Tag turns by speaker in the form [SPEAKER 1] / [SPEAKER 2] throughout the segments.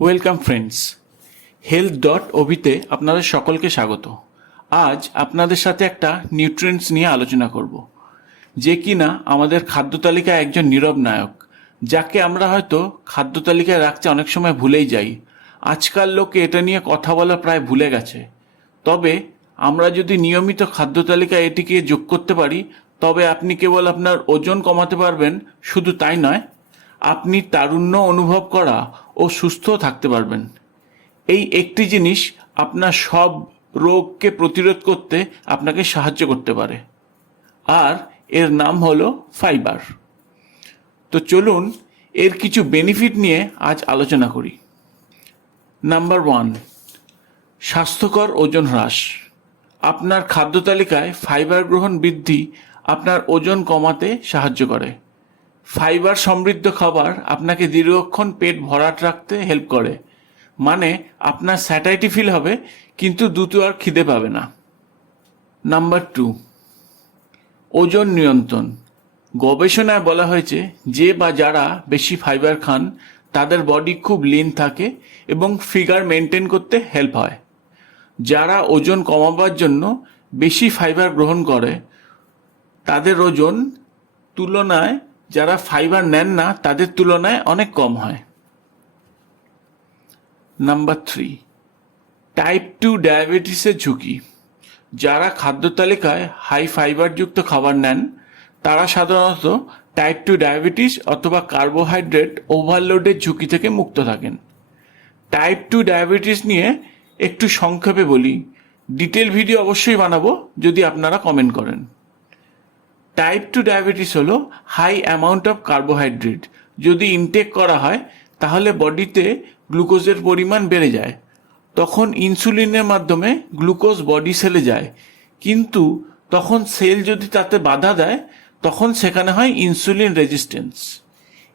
[SPEAKER 1] Welcome friends health dot ওবিতে আপনাদের সকলকে স্বাগত। আজ আপনাদের সাথে একটা নিউট্রিয়েন্টস নিয়ে আলোচনা করব, যে কিনা আমাদের খাদ্য তালিকায় একজন নীরব নায়ক, যাকে আমরা হয়তো খাদ্য তালিকায় রাখতে অনেক সময় ভুলেই যাই। আজকাল লোকে এটা নিয়ে কথা বলা প্রায় ভুলে গেছে। তবে আমরা যদি নিয়মিত খাদ্য তালিকায় এটিকে যোগ করতে পারি, তবে আপনি কেবল আপনার ওজন কমাতে পারবেন, শুধু তাই নয়, আপনি তারুণ্য অনুভব করা ও সুস্থ থাকতে পারবেন। এই একটি জিনিস আপনার সব রোগকে প্রতিরোধ করতে আপনাকে সাহায্য করতে পারে। আর এর নাম হলো ফাইবার। তো চলুন এর কিছু বেনিফিট নিয়ে আজ আলোচনা করি। নাম্বার ওয়ান, স্বাস্থ্যকর ওজন হ্রাস। আপনার খাদ্য তালিকায় ফাইবার গ্রহণ বৃদ্ধি আপনার ওজন কমাতে সাহায্য করে। ফাইবার সমৃদ্ধ খাবার আপনাকে দীর্ঘক্ষণ পেট ভরাট রাখতে হেল্প করে। মানে আপনার স্যাটাইটি ফিল হবে, কিন্তু দ্রুত আর খিদে পাবে না। নাম্বার টু ওজন নিয়ন্ত্রণ। গবেষণায় বলা হয়েছে, যে বা যারা বেশি ফাইবার খান, তাদের বডি খুব লিন থাকে এবং ফিগার মেনটেন করতে হেল্প হয়। যারা ওজন কমাবার জন্য বেশি ফাইবার গ্রহণ করে, তাদের ওজন তুলনায় যারা ফাইবার নেন না, তাদের তুলনায় অনেক কম হয়। নাম্বার থ্রি, টাইপ টু ডায়াবেটিসের ঝুঁকি। যারা খাদ্য তালিকায় হাই ফাইবারযুক্ত খাবার নেন, তারা সাধারণত টাইপ টু ডায়াবেটিস অথবা কার্বোহাইড্রেট ওভারলোডের ঝুঁকি থেকে মুক্ত থাকেন। টাইপ টু ডায়াবেটিস নিয়ে একটু সংক্ষেপে বলি। ডিটেল ভিডিও অবশ্যই বানাবো, যদি আপনারা কমেন্ট করেন। টাইপ টু ডায়াবেটিস হলো হাই অ্যামাউন্ট অফ কার্বোহাইড্রেট যদি ইনটেক করা হয়, তাহলে বডিতে গ্লুকোজের পরিমাণ বেড়ে যায়। তখন ইনসুলিনের মাধ্যমে গ্লুকোজ বডি সেলে যায়। কিন্তু তখন সেল যদি তাতে বাধা দেয়, তখন সেখানে হয় ইনসুলিন রেজিস্ট্যান্স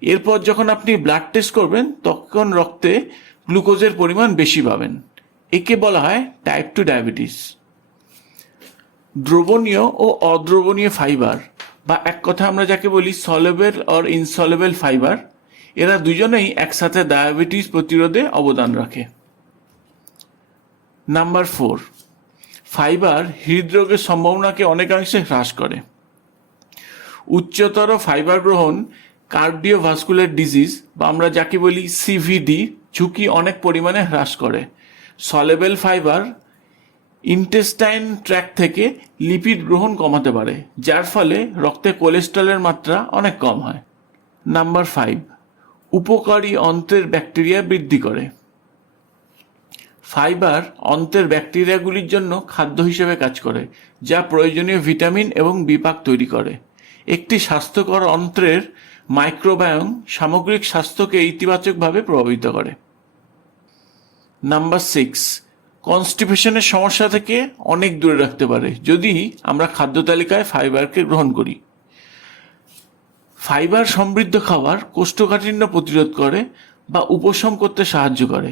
[SPEAKER 1] এরপর যখন আপনি ব্লাড টেস্ট করবেন, তখন রক্তে গ্লুকোজের পরিমাণ বেশি পাবেন। একে বলা হয় টাইপ টু ডায়াবেটিস দ্রবণীয় ও অদ্রবণীয় ফাইবার বা এক কথা আমরা যাকে বলি সলেবেল অর ইনসলেবেল ফাইবার এরা দুজনেই একসাথে ডায়াবেটিস প্রতিরোধে অবদান রাখে। নাম্বার ফোর ফাইবার হৃদরোগের সম্ভাবনাকে অনেকাংশে হ্রাস করে। উচ্চতর ফাইবার গ্রহণ কার্ডিওভাস্কুলার ডিজিজ বা আমরা যাকে বলি সিভিডি ঝুঁকি অনেক পরিমাণে হ্রাস করে। সলেবেল ফাইবার ইন্টেস্টাইন ট্র্যাক থেকে লিপিড গ্রহণ কমাতে পারে, যার ফলে রক্তে কোলেস্ট্রলের মাত্রা অনেক কম হয়। নাম্বার ফাইভ উপকারী অন্ত্রের ব্যাকটেরিয়া বৃদ্ধি করে। ফাইবার অন্ত্রের ব্যাকটেরিয়াগুলির জন্য খাদ্য হিসেবে কাজ করে, যা প্রয়োজনীয় ভিটামিন এবং বিপাক তৈরি করে। একটি স্বাস্থ্যকর অন্ত্রের মাইক্রোবায়োম সামগ্রিক স্বাস্থ্যকে ইতিবাচকভাবে প্রভাবিত করে। নাম্বার সিক্স কনস্টিপেশনের সমস্যা থেকে অনেক দূরে রাখতে পারে, যদি আমরা খাদ্য তালিকায় ফাইবারকে গ্রহণ করি। ফাইবার সমৃদ্ধ খাবার কোষ্ঠকাঠিন্য প্রতিরোধ করে বা উপশম করতে সাহায্য করে।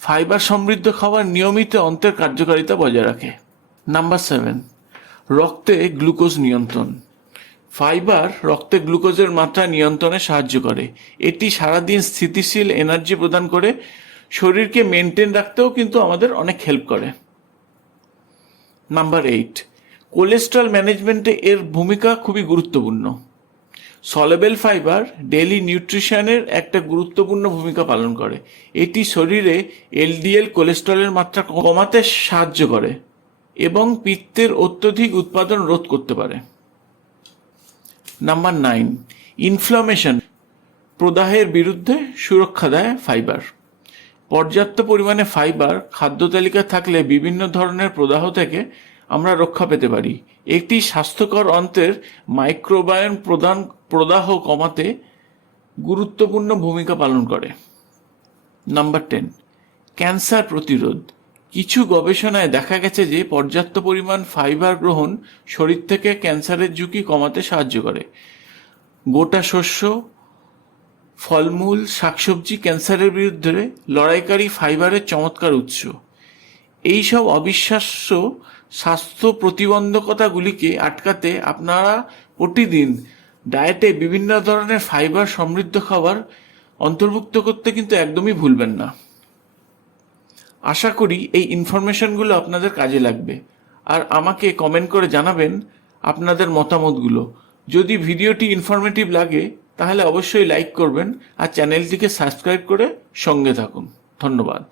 [SPEAKER 1] ফাইবার সমৃদ্ধ খাবার নিয়মিত অন্তের কার্যকারিতা বজায় রাখে। নাম্বার সেভেন, রক্তে গ্লুকোজ নিয়ন্ত্রণ। ফাইবার রক্তে গ্লুকোজের মাত্রা নিয়ন্ত্রণে সাহায্য করে। এটি সারাদিন স্থিতিশীল এনার্জি প্রদান করে শরীরকে মেনটেন রাখতেও কিন্তু আমাদের অনেক হেল্প করে। নাম্বার এইট কোলেস্ট্রল ম্যানেজমেন্টে এর ভূমিকা খুবই গুরুত্বপূর্ণ। সলেবেল ফাইবার ডেলি নিউট্রিশনের একটা গুরুত্বপূর্ণ ভূমিকা পালন করে। এটি শরীরে এলডিএল কোলেস্ট্রলের মাত্রা কমাতে সাহায্য করে এবং পিত্তের অত্যধিক উৎপাদন রোধ করতে পারে। নাম্বার নাইন ইনফ্লামেশন প্রদাহের বিরুদ্ধে সুরক্ষা দেয় ফাইবার পর্যাপ্ত পরিমাণে ফাইবার খাদ্য তালিকায় থাকলে বিভিন্ন ধরনের প্রদাহ থেকে আমরা রক্ষা পেতে পারি। একটি স্বাস্থ্যকর অন্তের মাইক্রোবায়ন প্রদান, প্রদাহ কমাতে গুরুত্বপূর্ণ ভূমিকা পালন করে। নাম্বার টেন, ক্যান্সার প্রতিরোধ। কিছু গবেষণায় দেখা গেছে যে পর্যাপ্ত পরিমাণ ফাইবার গ্রহণ শরীর থেকে ক্যান্সারের ঝুঁকি কমাতে সাহায্য করে। গোটা শস্য ফলমূল, শাকসবজি, ক্যান্সারের বিরুদ্ধে লড়াইকারী ফাইবারের চমৎকার উৎস। এই সব অবিশ্বাস্য স্বাস্থ্য প্রতিবন্ধকতাগুলিকে আটকাতে আপনারা প্রতিদিন ডায়েটে বিভিন্ন ধরনের ফাইবার সমৃদ্ধ খাবার অন্তর্ভুক্ত করতে কিন্তু একদমই ভুলবেন না। আশা করি এই ইনফরমেশনগুলো আপনাদের কাজে লাগবে। আর আমাকে কমেন্ট করে জানাবেন আপনাদের মতামতগুলো। যদি ভিডিওটি ইনফরমেটিভ লাগে তাহলে অবশ্যই লাইক করবেন আর চ্যানেলটিকে সাবস্ক্রাইব করে সঙ্গে থাকুন। ধন্যবাদ।